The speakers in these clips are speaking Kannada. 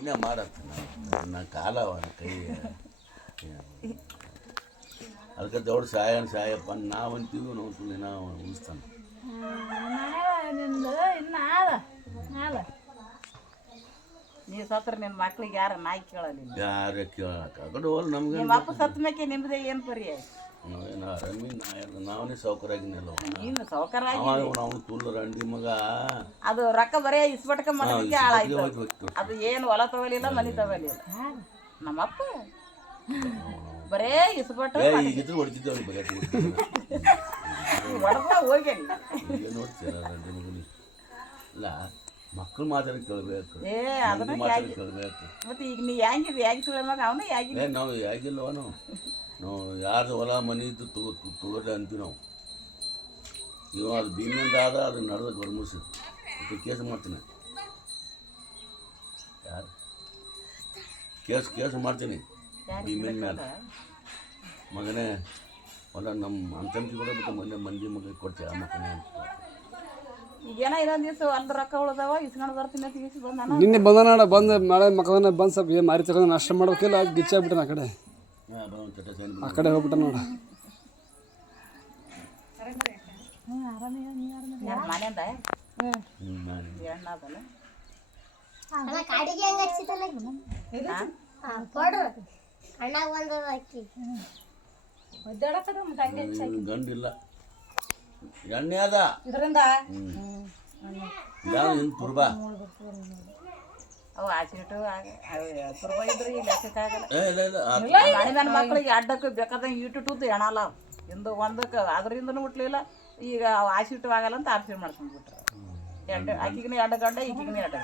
ಇನ್ನೇ ಮಾಡತ್ತೆ ನನ್ನ ಕಾಲ ಕೈ ಅದಕ್ಕೆ ದೊಡ್ಡ ಸಾಯಪ್ಪ ನಾವು ಅಂತೀವಿ ನಾವು ಉಳಿಸ್ತಾನೆ ನೀವು ಸತ್ರ ನಿನ್ನ ಮಕ್ಳಿಗೆ ಯಾರು ನಾಯಿ ಕೇಳಲ್ಲ ಯಾರೇ ಕೇಳಕ್ಕೆ ಹೋಲ್ ನಮ್ಗೆ ನಿಮ್ಮ ಅಪ್ಪ ಸತ್ತ ಮೇಕೆ ನಿಮ್ಮದೇ ಏನು ಪರ್ಯಾಯ ನಾವೇನು ಆರಾಮಿ ನಾವೇ ಸೌಕರ್ಯಾಗಿನಲ್ಲ ನೀನು ಸೌಕರ್ಯ ನಾವು ತುಲ್ಲ ರಂಡಿ ಮಗ ಅದು ರೊಕ್ಕ ಬರೇ ಇಸ್ಬಟ್ಕ ಮಾಡೋದಕ್ಕೆ ಹಾಳಾಯ್ತು ಅದು ಏನು ಹೊಲ ತಗೊಲಿಲ್ಲ ಮನೆ ತಗೊಲಿಲ್ಲ ನಮ್ಮಪ್ಪ ಬರೇ ಇಸ್ಬಟ್ಟು ಈಗಿದ್ರು ಹೊಡ್ತಿದ್ದೆ ಹೊಡೆದ ಹೋಗ್ಯಾನಿ ನೋಡ್ತೀರ ರಂಡಿ ಮಗನಿ ಇಲ್ಲ ಮಕ್ಕಳು ಮಾತಾಡಿ ಕೇಳಬೇಕು ಏ ಅದನ್ನ ಕೇಳಬೇಕು ಮತ್ತೆ ಈಗ ನೀ ಹೆಂಗಿದೆ ಯಾಗಿ ಸುಳ್ಳ ಮಗ ಅವನು ಯಾಗಿ ನಾವು ಯಾಗಿಲ್ಲವ ನಾವು ಯಾರ್ದು ಹೊಲ ಮನೆ ಇದ್ದು ತಗೋದೆ ಅಂತೀವಿ ನಾವು ಇವ ಅದು ಭೀಮಿಂದ ಆದ ಅದು ನಡೆದ ಗೌರ್ಮುಸಿ ಅದು ಕೇಸ್ ಮಾಡ್ತೀನಿ ಯಾರು ಕೇಸ್ ಮಾಡ್ತೀನಿ ಭೀಮಿನ ಮೇಲೆ ಮಗನೇ ಹೊಲ ನಮ್ಮ ಅಂತಂಕಿ ಕೂಡ ಬಿಟ್ಟು ಮೊನ್ನೆ ಮಂದಿ ಮಗ ಕೊಡ್ತೀವಿ ಆ ಮಕ್ಕಳೇ ಅಂತ ಈಗೇನ ಇನ್ನೊಂದು ದಿವಸ ಅಲ್ದ ರೊಕ್ಕ ಉಳ್ದಾವ ಇಸ್ಕೊಂಡು ಬರ್ತೀನಿ ಅಂತ ಈಸಿ ಬಂದ ನಿನ್ನೆ ಬಂದನಾಡ ಬಂದು ಮಳೆ ಮಕ್ಕಳನ್ನ ಬಂದು ಸ್ವಲ್ಪ ಮಾರಿ ತಗೊಂಡು ನಾಷ್ಟ ಮಾಡ್ಬೇಕಿಲ್ಲ ಗಿಚ್ಚಾಗ್ಬಿಟ್ಟನ ಆ ಕಡೆ ಹೋಗ್ಬಿಟ್ಟ ನೋಡ ಮನೆಯಿಂದ ಗಂಡಿಲ್ಲ ಎಣ್ಣೆ ಅದ ಇದರಿಂದ ತುರ್ಬಾ ಅವು ಆಚೆಟು ತುರ್ಬ ಇದ್ರಿ ಲೆಕ್ಕಕ್ಕಾಗಲ್ಲ ಇಲ್ಲ ನನ್ನ ಮಕ್ಳಿಗೆ ಅಡ್ಡಕ್ಕೆ ಬೇಕಾದಂಗೆ ಇಟ್ಟು ಎಣಲ್ಲ ಇಂದು ಒಂದಕ್ಕೆ ಅದರಿಂದನೂ ಹುಟ್ಲಿಲ್ಲ ಈಗ ಅವು ಆಸಿಟ್ಟು ಆಗಲ್ಲ ಅಂತ ಆಪ್ಷನ್ ಮಾಡ್ಕೊಂಡ್ಬಿಟ್ರು ಎರಡು ಆಕಿಗೂ ಎರಡು ಗಂಡ ಈಕಿಗೂ ಎರಡು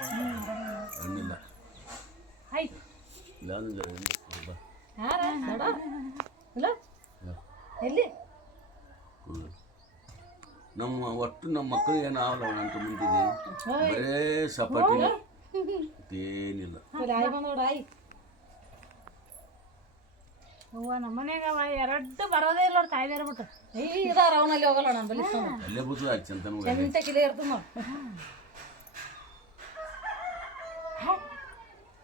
ಎಣ್ಣಿಲ್ಲ ಎಲ್ಲಿ ನಮ್ಮ ಒಟ್ಟು ನಮ್ಮ ಮಕ್ಕಳು ಏನು ಆಗಲ್ಲ ನಂತ ಮುಂದಿದೆ ಬರೇ ಸಪಾಟಿ ಏನಿಲ್ಲ ನಮ್ಮ ಮನ್ಯಾಗ ಎರಡು ಬರೋದೇ ಇಲ್ಲ ಅವ್ರು ಕಾಯ್ದೆ ಬಿಟ್ಟು ಇದಾರ ಅವನಲ್ಲಿ ಹೋಗಲ್ಲ ನಾನು ಬಲಿಸ್ತಾನ ಅಲ್ಲೇ ಬುದ್ದು ಚಂತನ ಚೆಂತ ಕಿಲೇ ಇರ್ತದ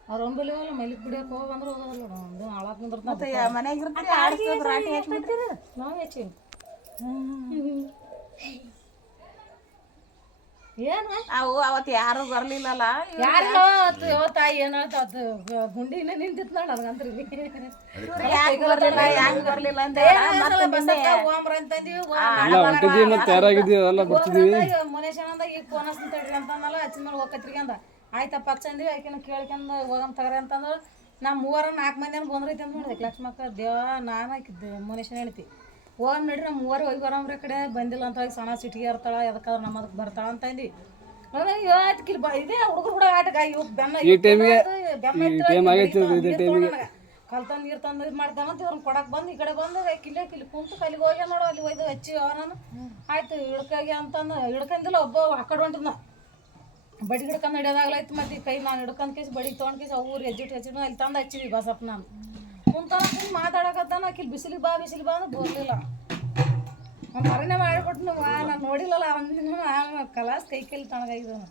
ಅವ್ರ ಒಂಬಲ್ಲಿ ಹೋಗಲ್ಲ ಮೈಲಿಗೆ ಬಿಡಿಯಕ್ಕೆ ಹೋಗಿ ಬಂದ್ರೆ ಹೋಗೋದಲ್ಲ ಒಂದು ಹಾಳಾಕ್ ನಿಂದಿರ್ತಾನೆ ಮನೆಯಾಗಿರ್ತೀರಿ ನಾವು ಹೆಚ್ಚಿ ಏನು ಅವು ಅವತ್ತು ಯಾರು ಬರ್ಲಿಲ್ಲಲ್ಲ ಯಾರಿಲ್ಲ ಅವತ್ತು ತಾಯಿ ಏನಾಯ್ತು ಅದು ಗುಂಡಿನ ನಿಂತಿತ್ತು ನೋಡಿ ಅದಕ್ಕಂತ್ರಿ ಬರ್ಲಿಲ್ಲ ಅಂತ ಮನೇಶನಂದ ಈಗ ಫೋನ್ ಹಚ್ತೇಳ್ರಿ ಅಂತಂದಲ್ಲ ಹಚ್ಚಿದ ಮೇಲೆ ಹೋಗತ್ರಿಗೆ ಅಂದ ಆಯ್ತಪ್ಪ ಹಚ್ಚಂದಿ ಆಕಿನ ಕೇಳ್ಕೊಂಡು ಹೋಗಮ್ ತಗರಿ ಅಂತಂದ್ರೆ ನಮ್ಮ 3-4 ಮಂದಿ ಬಂದ್ರೈತಿ ಅಂತ ನೋಡಿದೆ ಲಕ್ಷ್ಮಕ್ಕ ದೇವ ನಾನು ಹಾಕಿದ್ದೆ ಮನೇಶನ ಹೇಳ್ತಿ ಹೋಗಮ್ ನಡ್ರಿ ನಮ್ಮ 3 ಹೋಗಿ ಬರೋಮ್ರಿ ಕಡೆ ಬಂದಿಲ್ಲ ಅಂತ ಹೋಗಿ ಸಣ್ಣ ಸಿಟಿಗೆ ಇರ್ತಾಳ ಎದಕ್ಕಾದ್ರೆ ನಮ್ಮ ಅದಕ್ಕೆ ಬರ್ತಾಳ ಅಂತ ಅಂದಿ ಆಯ್ತು ಕಿಲ್ ಇದೇ ಹುಡುಗರು ಕೂಡ ಆಟಗ ಇವ್ ಕಲ್ತಂದು ನೀರು ತಂದು ಇದು ಮಾಡ್ತಾನಂತ ಇವ್ರನ್ನ ಕೊಡಕ್ಕೆ ಬಂದು ಈ ಕಡೆ ಬಂದು ಕಿಲ್ಲಿ ಕುಂತು ಕಲ್ಲಿಗೆ ಹೋಗ್ಯ ನೋಡು ಅಲ್ಲಿ ಒಯ್ದು ಹಚ್ಚಿ ಅವನನ್ನು ಆಯ್ತು ಹಿಡ್ಕಾಗಿ ಅಂತಂದು ಹಿಡ್ಕಂದಿಲ್ಲ ಒಬ್ಬ ಆ ಕಡೆ ಹೊಂಟಿದ್ನ ಬಡಿ ಹಿಡ್ಕೊಂಡು ನಡೆಯೋದಾಗ್ಲಾಯ್ತು ಮತ್ತೆ ಕೈ ನಾನು ಹಿಡ್ಕೊಂಡು ಕೇಸಿ ಬಡಿ ತೊಗೊಂಡು ಕೇಸಿ ಅವ್ರು ಹೆಜ್ಜಿಟ್ಟು ಅಲ್ಲಿ ತಂದು ಹಚ್ಚಿದ್ವಿ ಬಸಪ್ಪ ನಾನು ಕುಂತಾನ ಕುಂತು ಮಾತಾಡಕತ್ತಾನ ಕಿಲ್ ಬಿಸಿಲಿಗೆ ಬಾ ಅಂದ್ರೆ ಬೋರ್ಲಿಲ್ಲ ಒಂದು ಹೊರನೇ ಮಾಡಿಕೊಟ್ಟು ನಾನು ನೋಡಿಲ್ಲಲ್ಲ ಅವನ ಕಲಾಸ್ ಕೈ ತಣಗಾಗಿದ್ದಾನ